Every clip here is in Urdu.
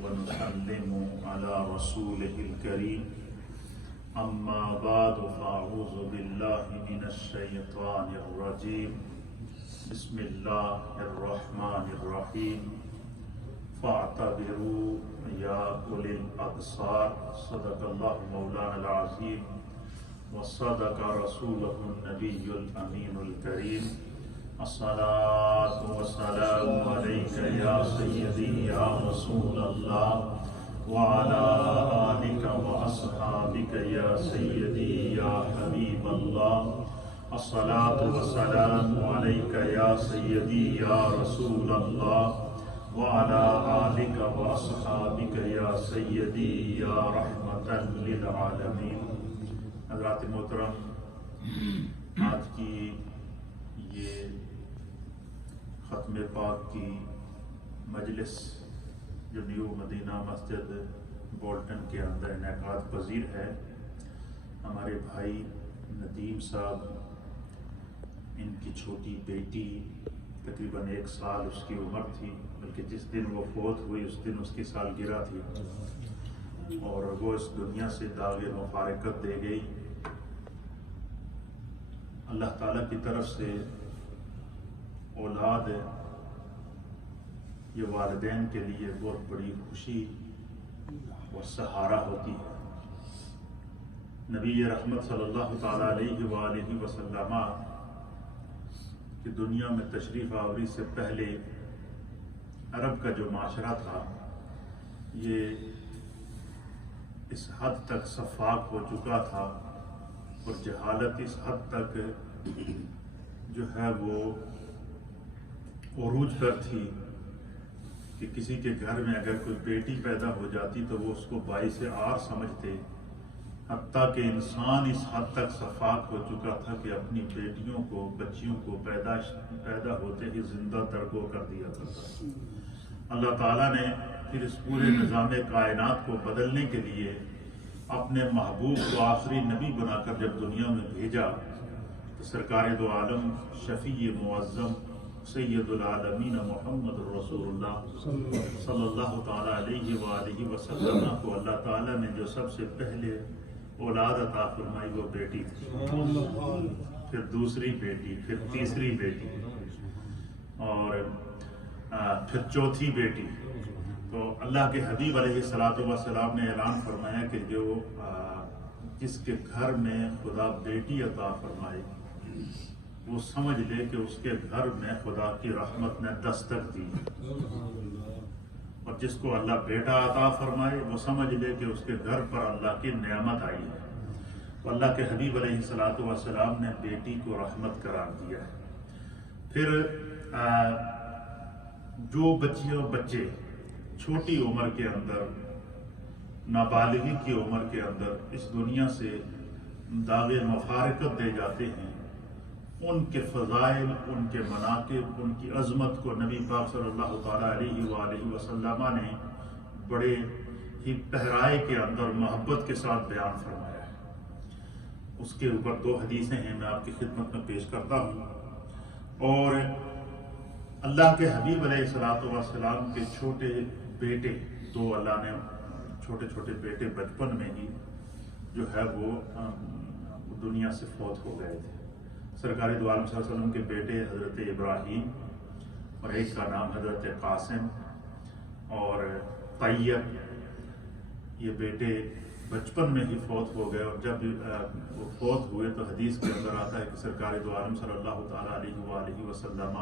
ونسلم على رسوله الكريم أما بعد فأعوذ بالله من الشيطان الرجيم بسم الله الرحمن الرحيم فاعتبروا يا أولي الأبصار صدق الله مولانا العظيم وصدق رسوله النبي الأمين الكريم الصلاة والسلام عليك يا سيدي يا رسول الله وعلى آلك وأصحابك يا سيدي يا حبيب الله الصلاة والسلام عليك يا سيدي يا رسول الله وعلى آلك وأصحابك يا سيدي يا رحمة للعالمين. حضرات محترم، آج کی یہ ختم پاک کی مجلس جو نیو مدینہ مسجد بولٹن کے اندر انعقاد پذیر ہے، ہمارے بھائی ندیم صاحب، ان کی چھوٹی بیٹی تقریباً 1 سال اس کی عمر تھی، بلکہ جس دن وہ فوت ہوئی اس دن اس کی سالگرہ تھی، اور وہ اس دنیا سے داغ مفارقت دے گئی. اللہ تعالیٰ کی طرف سے اولاد یہ والدین کے لیے بہت بڑی خوشی اور سہارا ہوتی ہے. نبی رحمت صلی اللہ تعالیٰ علیہ وآلہ وسلم کی دنیا میں تشریف آوری سے پہلے عرب کا جو معاشرہ تھا یہ اس حد تک صفاق ہو چکا تھا اور جہالت اس حد تک جو ہے وہ عروج پر تھی کہ کسی کے گھر میں اگر کوئی بیٹی پیدا ہو جاتی تو وہ اس کو باعث عار سمجھتے، حتیٰ کہ انسان اس حد تک صفاق ہو چکا تھا کہ اپنی بیٹیوں کو، بچیوں کو پیدا ہوتے ہی زندہ ترکو کر دیا کرتا. اللہ تعالیٰ نے پھر اس پورے نظام کائنات کو بدلنے کے لیے اپنے محبوب کو آخری نبی بنا کر جب دنیا میں بھیجا تو سرکار دو عالم شفیع معظم سید العالمین محمد رسول اللہ صلی اللہ تعالیٰ علیہ وآلہ وسلم کو اللہ تعالیٰ نے جو سب سے پہلے اولاد عطا فرمائی وہ بیٹی تھی، پھر دوسری بیٹی، پھر تیسری بیٹی اور پھر چوتھی بیٹی. تو اللہ کے حبیب علیہ الصلوۃ والسلام نے اعلان فرمایا کہ جس کے گھر میں خدا بیٹی عطا فرمائے وہ سمجھ لے کہ اس کے گھر میں خدا کی رحمت نے دستک دی، اور جس کو اللہ بیٹا عطا فرمائے وہ سمجھ لے کہ اس کے گھر پر اللہ کی نعمت آئی ہے. تو اللہ کے حبیب علیہ الصلوۃ والسلام نے بیٹی کو رحمت قرار دیا ہے. پھر جو بچیاں بچے چھوٹی عمر کے اندر، نابالغی کی عمر کے اندر اس دنیا سے داغ مفارقت دے جاتے ہیں، ان کے فضائل، ان کے مناقب، ان کی عظمت کو نبی پاک صلی اللہ تعالیٰ علیہ وآلہ وسلم نے بڑے ہی پہرائے کے اندر محبت کے ساتھ بیان فرمایا ہے. اس کے اوپر 2 حدیثیں ہیں، میں آپ کی خدمت میں پیش کرتا ہوں. اور اللہ کے حبیب علیہ الصلوۃ والسلام کے چھوٹے بیٹے 2 اللہ نے چھوٹے چھوٹے بیٹے بچپن میں ہی جو ہے وہ دنیا سے فوت ہو گئے تھے. سرکار دو عالم صلی اللہ علیہ وسلم کے بیٹے حضرت ابراہیم اور ایک کا نام حضرت قاسم اور طیب، یہ بیٹے بچپن میں ہی فوت ہو گئے. اور جب وہ فوت ہوئے تو حدیث کے اندر آتا ہے کہ سرکار دو عالم صلی اللہ تعالیٰ علیہ وآلہ وسلم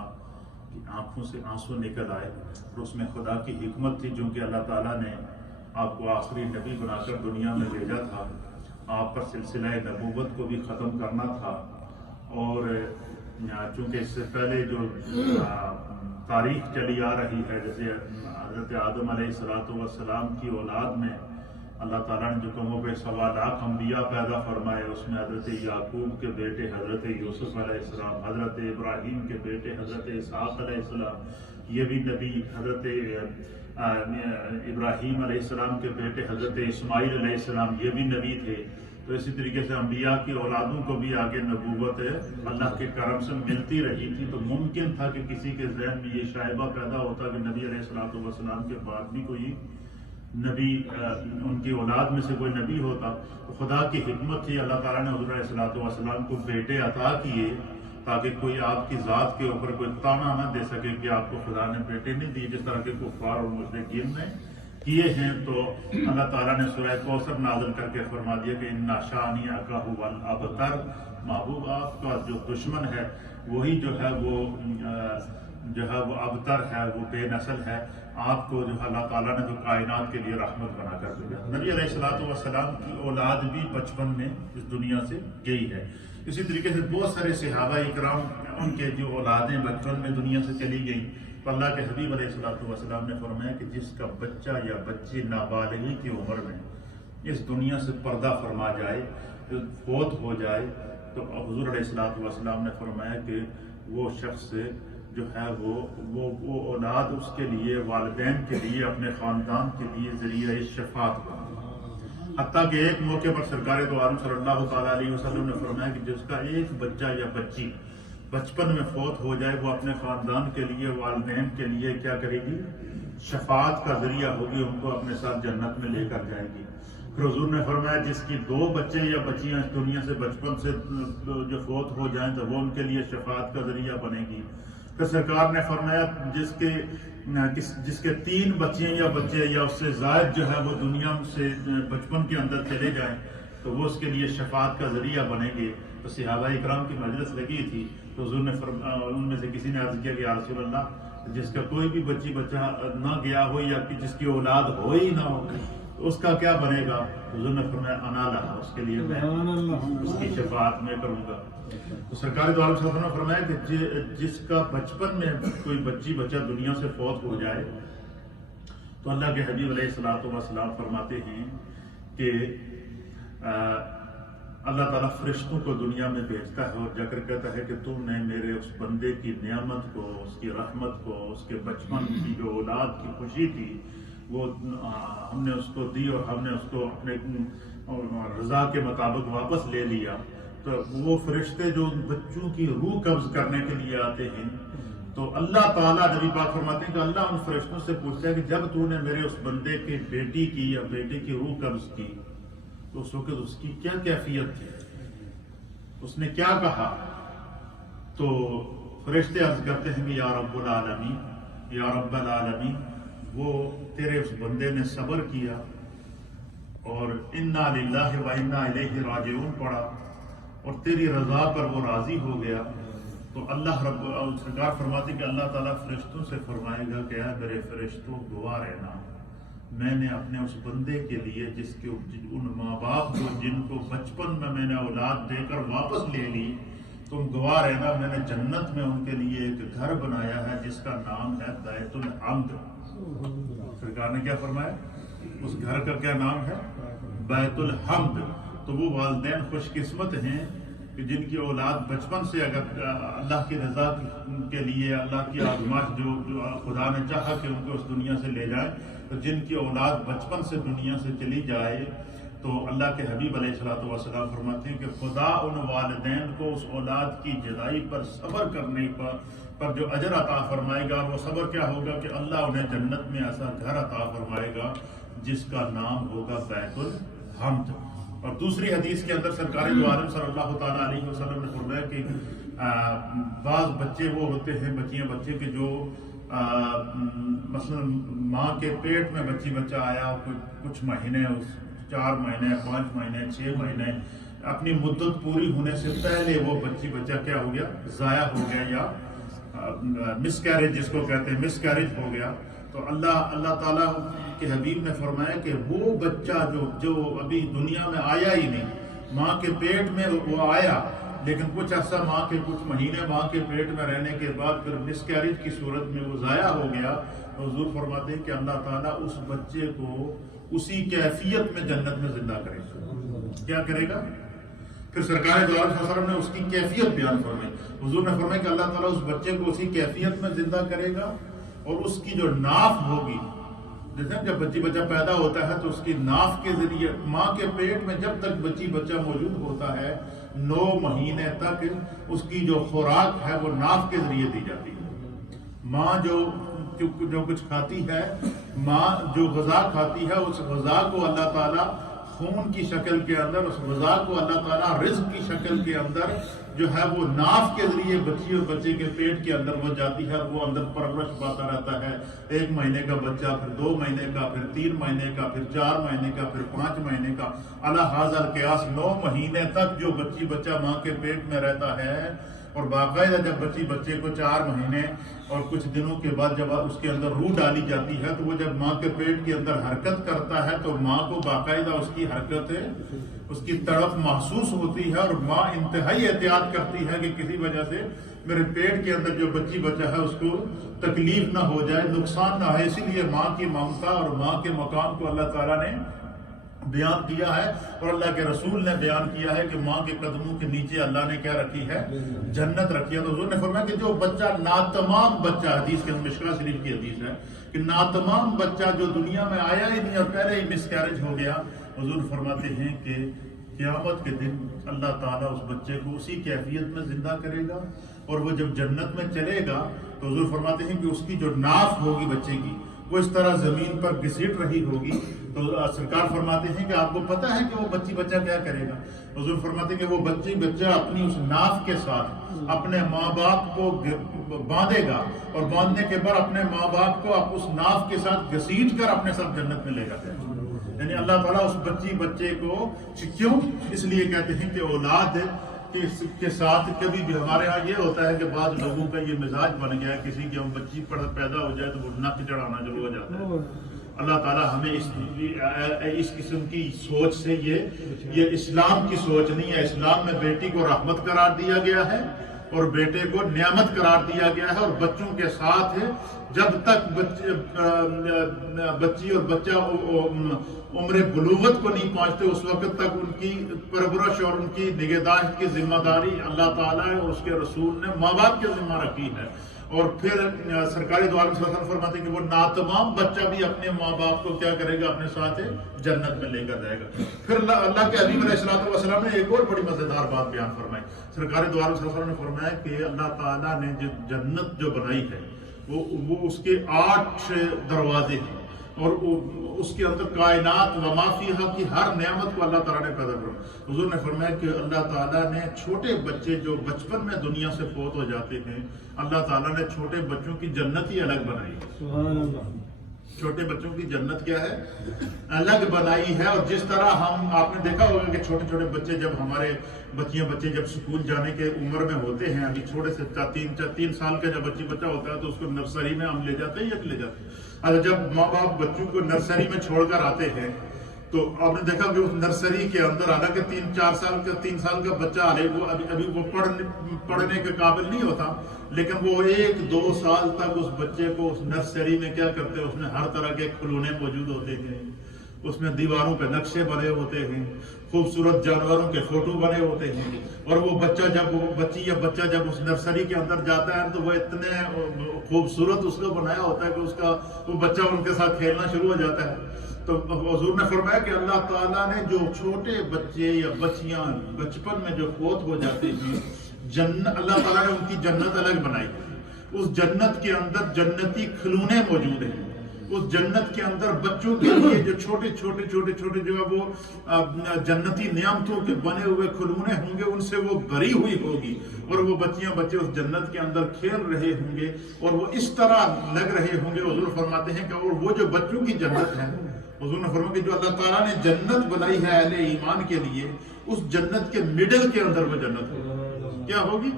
کی آنکھوں سے آنسو نکل آئے، اور اس میں خدا کی حکمت تھی. جو کہ اللہ تعالیٰ نے آپ کو آخری نبی بنا کر دنیا میں بھیجا تھا، آپ پر سلسلہ نبوت کو بھی ختم کرنا تھا. اور چونکہ اس سے پہلے جو تاریخ چلی آ رہی ہے، جیسے حضرت آدم علیہ السلام کی اولاد میں اللہ تعالیٰ نے جو کم و بیش 1.25 لاکھ انبیاء پیدا فرمائے، اس میں حضرت یعقوب کے بیٹے حضرت یوسف علیہ السلام، حضرت ابراہیم کے بیٹے حضرت اسحاق علیہ السلام یہ بھی نبی، حضرت ابراہیم علیہ السلام کے بیٹے حضرت اسماعیل علیہ السلام یہ بھی نبی تھے. تو اسی طریقے سے انبیاء کی اولادوں کو بھی آگے نبوت اللہ کے کرم سے ملتی رہی تھی. تو ممکن تھا کہ کسی کے ذہن میں یہ شائبہ پیدا ہوتا کہ نبی علیہ الصلوۃ والسلام کے بعد بھی کوئی نبی ان کی اولاد میں سے کوئی نبی ہوتا تو خدا کی حکمت تھی، اللہ تعالیٰ نے حضور علیہ الصلوۃ والسلام کو بیٹے عطا کیے تاکہ کوئی آپ کی ذات کے اوپر کوئی تانا نہ دے سکے کہ آپ کو خدا نے بیٹے نہیں دیے، جس طرح کے کفار اور مشرکین نے کیے ہیں۔ تو اللہ تعالیٰ نے سورہ کوثر نازل کر کے فرما دیا کہ اِنَّ شَانِئَکَ هُوَ الْأَبْتَرُ، محبوب آپ کا جو دشمن ہے وہی جو ہے وہ ابتر ہے، وہ بے نسل ہے۔ آپ کو جو اللہ تعالیٰ نے تو کائنات کے لیے رحمت بنا کر دیا۔ نبی علیہ الصلوۃ والسلام کی اولاد بھی بچپن میں اس دنیا سے گئی ہے۔ اسی طریقے سے بہت سارے صحابہ اکرام ان کے جو اولادیں بچپن میں دنیا سے چلی گئیں، تو اللہ کے حبیب علیہ الصلوۃ والسلام نے فرمایا کہ جس کا بچہ یا بچی نابالغی کی عمر میں اس دنیا سے پردہ فرما جائے، فوت ہو جائے، تو حضور علیہ الصلوۃ والسلام نے فرمایا کہ وہ شخص جو ہے وہ اولاد اس کے لیے، والدین کے لیے، اپنے خاندان کے لیے ذریعہ شفاعت بنے۔ حتیٰ کہ ایک موقع پر سرکار دو عالم صلی اللہ تعالیٰ علیہ وسلم نے فرمایا کہ جس کا ایک بچہ یا بچی بچپن میں فوت ہو جائے، وہ اپنے خاندان کے لیے، والدین کے لیے کیا کرے گی؟ شفاعت کا ذریعہ ہوگی، ان کو اپنے ساتھ جنت میں لے کر جائے گی۔ پھر حضور نے فرمایا جس کی 2 بچے یا بچیاں اس دنیا سے بچپن سے جو فوت ہو جائیں تو وہ ان کے لیے شفاعت کا ذریعہ بنے گی۔ پھر سرکار نے فرمایا جس کے 3 بچیاں یا بچے یا اس سے زائد جو ہے وہ دنیا سے بچپن کے اندر چلے جائیں تو وہ اس کے لیے شفاعت کا ذریعہ بنیں گے۔ تو صحابہ اکرام کی مجلس لگی تھی تو حضور نے ان میں سے کسی نے عرض کیا کہ یا رسول اللہ، جس کا کوئی بھی بچہ نہ گیا ہو یا جس کی اولاد ہو ہی نہ ہو تو اس کا کیا بنے گا؟ حضور نے فرمایا انا لہا، اس کے لیے میں اس کی شفاعت میں کروں گا۔ تو سرکار دو عالم صلی اللہ علیہ وسلم نے فرمایا کہ جس کا بچپن میں کوئی بچہ دنیا سے فوت ہو جائے تو اللہ کے حبیب علیہ الصلوۃ والسلام فرماتے ہیں کہ اللہ تعالیٰ فرشتوں کو دنیا میں بھیجتا ہے اور جا کر کہتا ہے کہ تم نے میرے اس بندے کی نعمت کو، اس کی رحمت کو، اس کے بچپن کی جو اولاد کی خوشی تھی وہ ہم نے اس کو دی اور ہم نے اس کو اپنے رضا کے مطابق واپس لے لیا۔ تو وہ فرشتے جو بچوں کی روح قبض کرنے کے لیے آتے ہیں تو اللہ تعالیٰ، نبی پاک فرماتے ہیں کہ اللہ ان فرشتوں سے پوچھتا ہے کہ جب تو نے میرے اس بندے کی بیٹی کی یا بیٹے کی روح قبض کی تو اس وقت اس کی کیا کیفیت تھی، اس نے کیا کہا؟ تو فرشتے عرض کرتے ہیں کہ یا رب العالمین، یا رب العالمین، وہ تیرے اس بندے نے صبر کیا اور انا للہ و انا الیہ راجعون پڑھا اور تیری رضا پر وہ راضی ہو گیا۔ تو اللہ رب سرکار فرماتے کہ اللہ تعالیٰ فرشتوں سے فرمائے گا کہ اے میرے فرشتوں گواہ رہنا، میں نے اپنے اس بندے کے لیے جس کے ان ماں باپ کو جن کو بچپن میں نے اولاد دے کر واپس لے لی، تم گواہ رہنا میں نے جنت میں ان کے لیے ایک گھر بنایا ہے جس کا نام ہے بیت الحمد۔ سرکار نے کیا فرمایا؟ اس گھر کا کیا نام ہے؟ بیت الحمد۔ تو وہ والدین خوش قسمت ہیں کہ جن کی اولاد بچپن سے اگر اللہ کی رضا کے لیے، اللہ کی آزمائش جو خدا نے چاہا کہ ان کو اس دنیا سے لے جائے، تو جن کی اولاد بچپن سے دنیا سے چلی جائے تو اللہ کے حبیب علیہ الصلوۃ والسلام فرماتے ہیں کہ خدا ان والدین کو اس اولاد کی جدائی پر صبر کرنے پر جو اجر عطا فرمائے گا، وہ صبر کیا ہوگا کہ اللہ انہیں جنت میں ایسا گھر عطا فرمائے گا جس کا نام ہوگا بیت الحمد۔ اور دوسری حدیث کے اندر سرکار دو عالم صلی اللہ تعالیٰ علیہ وسلم نے فرمایا کہ بعض بچے وہ ہوتے ہیں، بچے کے جو مثلا ماں کے پیٹ میں بچہ آیا کچھ مہینے، 4 مہینے، 5 مہینے، 6 مہینے، اپنی مدت پوری ہونے سے پہلے وہ بچہ کیا ہو گیا؟ ضائع ہو گیا، یا مس کیریج جس کو کہتے ہیں، مس کیریج ہو گیا۔ تو اللہ تعالیٰ کے حبیب نے فرمایا کہ وہ بچہ جو ابھی دنیا میں آیا ہی نہیں، ماں کے پیٹ میں وہ آیا لیکن کچھ عرصہ ماں کے کچھ مہینے ماں کے پیٹ میں رہنے کے بعد پھر مس کیریج کی صورت میں وہ ضائع ہو گیا، حضور فرماتے ہیں کہ اللہ تعالیٰ اس بچے کو اسی کیفیت میں جنت میں زندہ کرے گا۔ کیا کرے گا؟ پھر سرکار دو عالم صلی اللہ علیہ وسلم نے اس کی کیفیت بیان فرمائی۔ حضور نے فرمایا کہ اللہ تعالیٰ اس بچے کو اسی کیفیت میں زندہ کرے گا اور اس کی جو ناف ہوگی، جیسے جب بچہ پیدا ہوتا ہے تو اس کی ناف کے ذریعے ماں کے پیٹ میں جب تک بچہ موجود ہوتا ہے 9 مہینے تک اس کی جو خوراک ہے وہ ناف کے ذریعے دی جاتی ہے۔ ماں جو جو کچھ کھاتی ہے، ماں جو غذا کھاتی ہے، اس غذا کو اللہ تعالیٰ خون کی شکل کے اندر، اس غذا کو اللہ تعالیٰ رزق کی شکل کے اندر جو ہے وہ ناف کے ذریعے بچی اور بچے کے پیٹ کے اندر وہ جاتی ہے، وہ اندر پرورش پاتا رہتا ہے. 1 مہینے کا بچہ، پھر 2 مہینے کا، پھر 3 مہینے کا، پھر 4 مہینے کا، پھر 5 مہینے کا، علی ھذا القیاس 9 مہینے تک جو بچہ ماں کے پیٹ میں رہتا ہے. اور باقاعدہ جب بچے کو 4 مہینے اور کچھ دنوں کے بعد جب اس کے اندر روح ڈالی جاتی ہے، تو وہ جب ماں کے پیٹ کے اندر حرکت کرتا ہے تو ماں کو باقاعدہ اس کی حرکت، اس کی تڑپ محسوس ہوتی ہے، اور ماں انتہائی احتیاط کرتی ہے کہ کسی وجہ سے میرے پیٹ کے اندر جو بچہ ہے اس کو تکلیف نہ ہو جائے، نقصان نہ ہے. اسی لیے ماں کی ممتا اور ماں کے مقام کو اللہ تعالیٰ نے بیان کیا ہے، اور اللہ کے رسول نے بیان کیا ہے کہ ماں کے قدموں کے نیچے اللہ نے کیا رکھی ہے؟ جنت رکھی ہے. تو حضور نے فرمایا کہ جو بچہ ناتمام بچہ، حدیث کے مشکاہ شریف کی حدیث ہے کہ ناتمام بچہ جو دنیا میں آیا ہی نہیں اور پہلے ہی مس کیریج ہو گیا، حضور فرماتے ہیں کہ قیامت کے دن اللہ تعالیٰ اس بچے کو اسی کیفیت میں زندہ کرے گا، اور وہ جب جنت میں چلے گا تو حضور فرماتے ہیں کہ اس کی جو ناف ہوگی بچے کی، وہ اس طرح زمین پر گھسیٹ رہی ہوگی. تو سرکار فرماتے ہیں کہ آپ کو پتہ ہے کہ وہ بچہ کیا کرے گا؟ حضور فرماتے ہیں کہ وہ بچہ اپنی اس ناف کے ساتھ اپنے ماں باپ کو باندھے گا، اور باندھنے کے بعد اپنے ماں باپ کو اس ناف کے ساتھ گھسیٹ کر اپنے ساتھ جنت میں لے جاتے ہیں. یعنی اللہ تعالیٰ اس بچے کو کیوں؟ اس لیے کہتے ہیں کہ اولاد کے ساتھ کبھی بھی ہمارے ہاں یہ ہوتا ہے کہ بعض لوگوں کا یہ مزاج بن گیا ہے، کسی کی بچی پیدا ہو جائے تو وہ نک چڑھانا شروع ہو جاتا ہے. اللہ تعالیٰ ہمیں اس قسم کی سوچ سے، یہ اسلام کی سوچ نہیں ہے. اسلام میں بیٹی کو رحمت قرار دیا گیا ہے اور بیٹے کو نعمت قرار دیا گیا ہے، اور بچوں کے ساتھ جب تک بچی اور بچہ عمر بلوغت کو نہیں پہنچتے اس وقت تک ان کی پرورش اور ان کی نگہداشت کی ذمہ داری اللہ تعالیٰ اور اس کے رسول نے ماں باپ کے ذمہ رکھی ہے. اور پھر سرکاری دو عالم صلی اللہ علیہ وسلم فرماتے ہیں کہ وہ ناتمام بچہ بھی اپنے ماں باپ کو کیا کرے گا؟ اپنے ساتھ جنت میں لے کر جائے گا. پھر اللہ کے حبیب علیہ السلام نے ایک اور بڑی مزیدار بات بیان فرمائی. سرکاری دو عالم صلی اللہ علیہ وسلم نے فرمایا کہ اللہ تعالیٰ نے جنت جو بنائی ہے وہ اس کے 8 دروازے ہیں، اور اس کے اندر کائنات و ما فیہا کی ہر نعمت کو اللہ تعالیٰ نے پیدا کیا. حضور نے فرمایا کہ اللہ تعالیٰ نے چھوٹے بچے جو بچپن میں دنیا سے فوت ہو جاتے ہیں، اللہ تعالیٰ نے چھوٹے بچوں کی جنت ہی الگ بنائی. سبحان اللہ. چھوٹے بچوں کی جنت کیا ہے؟ الگ بنائی ہے. اور جس طرح آپ نے دیکھا ہوگا کہ چھوٹے چھوٹے بچے جب ہمارے بچے جب سکول جانے کے عمر میں ہوتے ہیں، ابھی چھوٹے سے 3 سال کا جب بچہ ہوتا ہے تو اس کو نرسری میں ہم لے جاتے ہیں یا لے جاتے ہیں. اچھا، جب ماں باپ بچوں کو نرسری میں چھوڑ کر آتے ہیں تو آپ نے دیکھا کہ اس نرسری کے اندر حالانکہ 3 سال کا بچہ ابھی وہ پڑھنے کے قابل نہیں ہوتا، لیکن وہ 1-2 سال تک اس بچے کو اس نرسری میں کیا کرتے ہیں؟ اس میں ہر طرح کے کھلونے موجود ہوتے ہیں، اس میں دیواروں پہ نقشے بنے ہوتے ہیں، خوبصورت جانوروں کے فوٹو بنے ہوتے ہیں. اور وہ بچی یا بچہ جب اس نرسری کے اندر جاتا ہے تو وہ اتنے خوبصورت اس کو بنایا ہوتا ہے کہ وہ بچہ ان کے ساتھ کھیلنا شروع ہو جاتا ہے. تو حضور نے فرمایا کہ اللہ تعالیٰ نے جو چھوٹے بچے یا بچیاں بچپن میں جو فوت ہو جاتے ہیں، اللہ تعالیٰ نے ان کی جنت الگ بنائی. اس جنت کے اندر جنتی کھلونے موجود ہیں. اس جنت کے اندر بچوں کے لیے جو چھوٹے جو ہے وہ جنتی نعمتوں کے بنے ہوئے کھلونے ہوں گے، ان سے وہ بھری ہوئی ہوگی، اور وہ بچے اس جنت کے اندر کھیل رہے ہوں گے اور وہ اس طرح لگ رہے ہوں گے. حضور فرماتے ہیں کہ اور وہ جو بچوں کی جنت ہے، حضور نے فرمایا کہ جو اللہ تعالیٰ نے جنت بنائی ہے اہل ایمان کے لیے، اس جنت کے مڈل کے اندر وہ جنت ہوگی. کیا ہوگی؟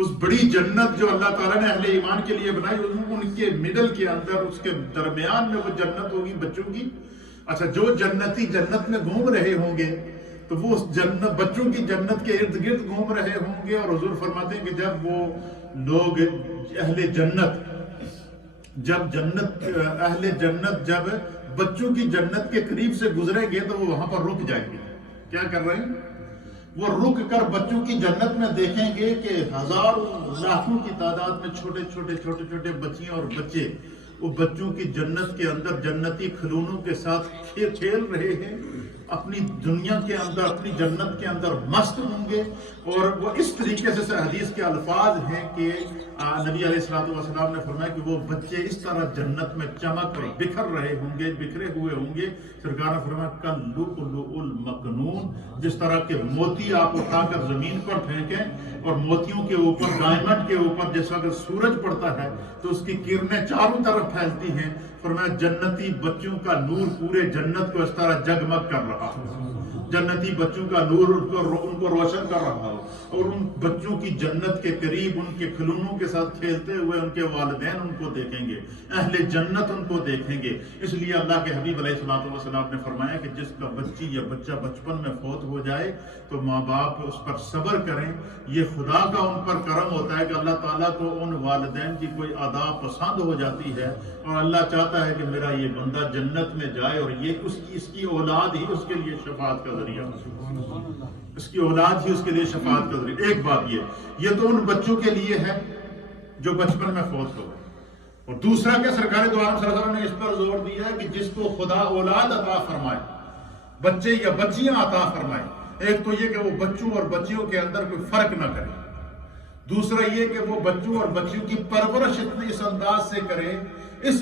اس بڑی جنت جو اللہ تعالیٰ نے اہل ایمان کے لیے بنائی، ان کے مڈل کے اندر، اس کے درمیان میں وہ جنت ہوگی بچوں کی. اچھا، جو جنتی جنت میں گھوم رہے ہوں گے تو وہ اس جنت بچوں کی جنت کے ارد گرد گھوم رہے ہوں گے. اور حضور فرماتے ہیں کہ جب وہ لوگ اہل جنت جب بچوں کی جنت کے قریب سے گزریں گے تو وہ وہاں پر رک جائیں گے. کیا کر رہے ہیں؟ وہ رک کر بچوں کی جنت میں دیکھیں گے کہ ہزاروں لاکھوں کی تعداد میں چھوٹے چھوٹے بچیاں اور بچے وہ بچوں کی جنت کے اندر جنتی کھلونوں کے ساتھ کھیل رہے ہیں، اپنی دنیا کے اندر اپنی جنت کے اندر مست ہوں گے. اور وہ اس طریقے سے حدیث کے الفاظ ہیں کہ نبی علیہ الصلوۃ والسلام نے فرمایا کہ وہ بچے اس طرح جنت میں چمک اور بکھر رہے ہوں گے، بکھرے ہوئے ہوں گے. سرکار نے فرمایا کاللؤلؤ المکنون، جس طرح کے موتی آپ اٹھا کر زمین پر پھینکیں اور موتیوں کے اوپر ڈائمنڈ کے اوپر جیسا اگر سورج پڑتا ہے تو اس کی کرنیں چاروں طرف پھیلتی ہیں. فرمایا جنتی بچوں کا نور پورے جنت کو اس طرح جگمگ کر رہا ہو، جنتی بچوں کا نور ان کو روشن کر رہا ہو، اور ان بچوں کی جنت کے قریب ان کے کھلونوں کے ساتھ کھیلتے ہوئے ان کے والدین ان کو دیکھیں گے، اہل جنت ان کو دیکھیں گے. اس لیے اللہ کے حبیب علیہ الصلوۃ والسلام نے فرمایا کہ جس کا بچی یا بچہ بچپن میں فوت ہو جائے تو ماں باپ اس پر صبر کریں. یہ خدا کا ان پر کرم ہوتا ہے کہ اللہ تعالیٰ کو ان والدین کی کوئی ادا پسند ہو جاتی ہے اور اللہ چاہتا ہے کہ میرا یہ بندہ جنت میں جائے، اور یہ اس کی اولاد ہی اس کے لیے شفاعت کا ذریعہ، اس کی اولاد ہی اس کے لیے شفاعت کا ذریعہ. ایک بات یہ تو ان بچوں کے لیے ہے جو بچپن میں فوت ہو گئے. اور دوسرا کہ سرکار دو عالم صلی اللہ علیہ وسلم نے اس پر زور دیا ہے کہ جس کو خدا اولاد عطا فرمائے، بچے یا بچیاں عطا فرمائے، ایک تو یہ کہ وہ بچوں اور بچیوں کے اندر کوئی فرق نہ کرے، دوسرا یہ کہ وہ بچوں اور بچیوں کی پرورش اس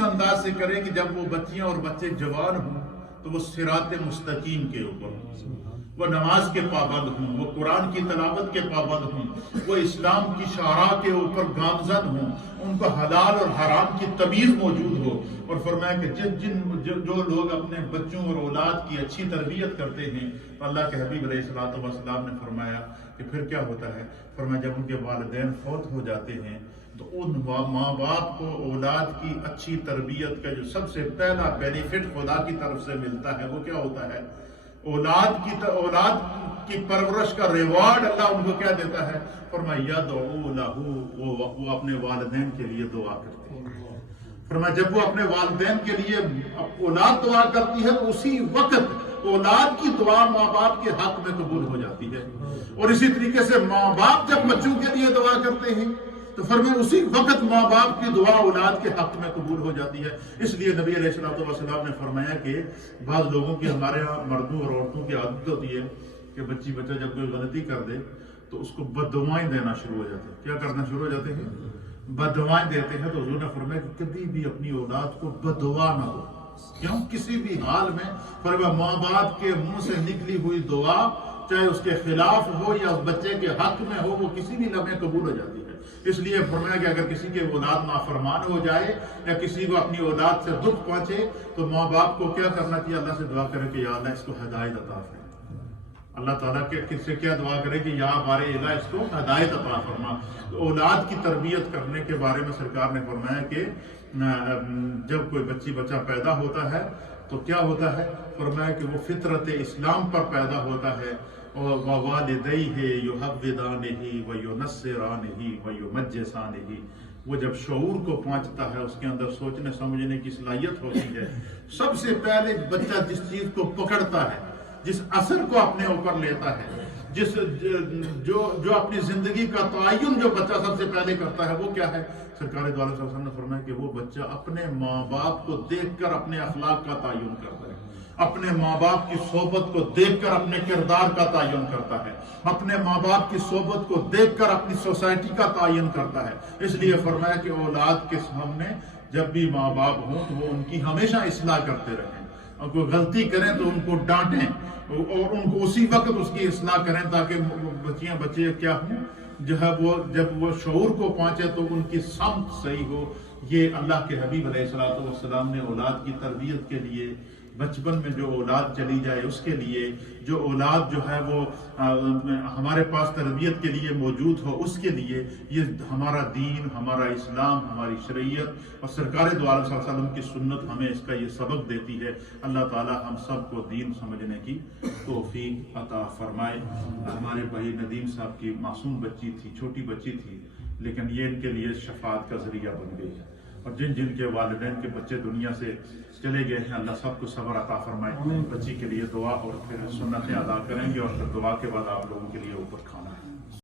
انداز سے کرے کہ جب وہ بچیاں اور بچے جوان ہوں تو وہ صراط مستقیم کے اوپر ہوں، وہ نماز کے پابند ہوں، وہ قرآن کی تلاوت کے پابند ہوں، وہ اسلام کی شعراء کے اوپر گامزن ہوں، ان کو حلال اور حرام کی تمیز موجود ہو. اور فرمایا کہ جو لوگ اپنے بچوں اور اولاد کی اچھی تربیت کرتے ہیں تو اللہ کے حبیب علیہ الصلوۃ والسلام نے فرمایا کہ پھر کیا ہوتا ہے. فرمایا جب ان کے والدین فوت ہو جاتے ہیں تو ان ماں باپ کو اولاد کی اچھی تربیت کا جو سب سے پہلا بینیفٹ خدا کی طرف سے ملتا ہے وہ کیا ہوتا ہے؟ اولاد کی پرورش کا ریوارڈ اللہ ان کو کیا دیتا ہے؟ فرمایا یدعو لہ، وہ اپنے والدین کے لیے دعا کرتے ہیں. فرمایا جب وہ اپنے والدین کے لیے اولاد دعا کرتی ہے تو اسی وقت اولاد کی دعا ماں باپ کے حق میں قبول ہو جاتی ہے. اور اسی طریقے سے ماں باپ جب بچوں کے لیے دعا کرتے ہیں تو فرمایا اسی وقت ماں باپ کی دعا اولاد کے حق میں قبول ہو جاتی ہے. اس لیے نبی علیہ الصلوۃ والسلام نے فرمایا کہ بعض لوگوں کی، ہمارے یہاں مردوں اور عورتوں کی عادت ہوتی ہے کہ بچہ جب کوئی غلطی کر دے تو اس کو بد دعائیں دینا شروع ہو جاتے ہیں. کیا کرنا شروع ہو جاتے ہیں؟ بد دعائیں دیتے ہیں. تو حضور نے فرمایا کہ کبھی بھی اپنی اولاد کو بد دعا نہ دو. کیوں؟ کسی بھی حال میں فرمایا ماں باپ کے منہ سے نکلی ہوئی دعا چاہے اس کے خلاف ہو یا اس بچے کے حق میں ہو، وہ کسی بھی لمحے قبول ہو جاتی ہے. اس لیے فرمایا کہ اگر کسی کے اولاد نافرمان ہو جائے یا کسی کو اپنی اولاد سے دکھ پہنچے تو ماں باپ کو کیا کرنا چاہیے؟ اللہ سے دعا کرے کہ یا اللہ اس کو ہدایت عطا فرما. اللہ تعالیٰ کے کس سے کیا دعا کرے کہ یا بارے الہ اس کو ہدایت عطا فرما. اولاد کی تربیت کرنے کے بارے میں سرکار نے فرمایا کہ جب کوئی بچہ پیدا ہوتا ہے تو کیا ہوتا ہے؟ فرمایا کہ وہ فطرت اسلام پر پیدا ہوتا ہے. اور وَوَالِدَيْهِ يُحَوِّدَانِهِ وَيُنَصِّرَانِهِ وَيُمَجِّسَانِهِ، وہ جب شعور کو پہنچتا ہے، اس کے اندر سوچنے سمجھنے کی صلاحیت ہوتی ہے، سب سے پہلے بچہ جس چیز کو پکڑتا ہے، جس اثر کو اپنے اوپر لیتا ہے، جو اپنی زندگی کا تعین جو بچہ سب سے پہلے کرتا ہے وہ کیا ہے؟ سرکار دو عالم صلی اللہ علیہ وسلم نے فرمایا کہ وہ بچہ اپنے ماں باپ کو دیکھ کر اپنے اخلاق کا تعین کرتا ہے، اپنے ماں باپ کی صحبت کو دیکھ کر اپنے کردار کا تعین کرتا ہے، اپنے ماں باپ کی صحبت کو دیکھ کر اپنی سوسائٹی کا تعین کرتا ہے. اس لیے فرمایا کہ اولاد کے سامنے جب بھی ماں باپ ہوں تو وہ ان کی ہمیشہ اصلاح کرتے رہیں، اور کوئی غلطی کریں تو ان کو ڈانٹیں اور ان کو اسی وقت اس کی اصلاح کریں تاکہ بچے کیا ہوں جب وہ شعور کو پہنچے تو ان کی سمت صحیح ہو. یہ اللہ کے حبیب علیہ الصلوۃ والسلام نے اولاد کی تربیت کے لیے، بچپن میں جو اولاد چلی جائے اس کے لیے، جو اولاد جو ہے وہ ہمارے پاس تربیت کے لیے موجود ہو اس کے لیے، یہ ہمارا دین، ہمارا اسلام، ہماری شریعت اور سرکار دو عالم صلی اللہ علیہ وسلم کی سنت ہمیں اس کا یہ سبق دیتی ہے. اللہ تعالی ہم سب کو دین سمجھنے کی توفیق عطا فرمائے. ہمارے بھائی ندیم صاحب کی معصوم بچی تھی، چھوٹی بچی تھی، لیکن یہ ان کے لیے شفاعت کا ذریعہ بن گئی ہے. اور جن کے والدین کے بچے دنیا سے چلے گئے ہیں، اللہ سب کو صبر عطا فرمائے. بچی کے لیے دعا اور پھر سنتیں ادا کریں گے اور پھر دعا کے بعد آپ لوگوں کے لیے اوپر کھانا ہے.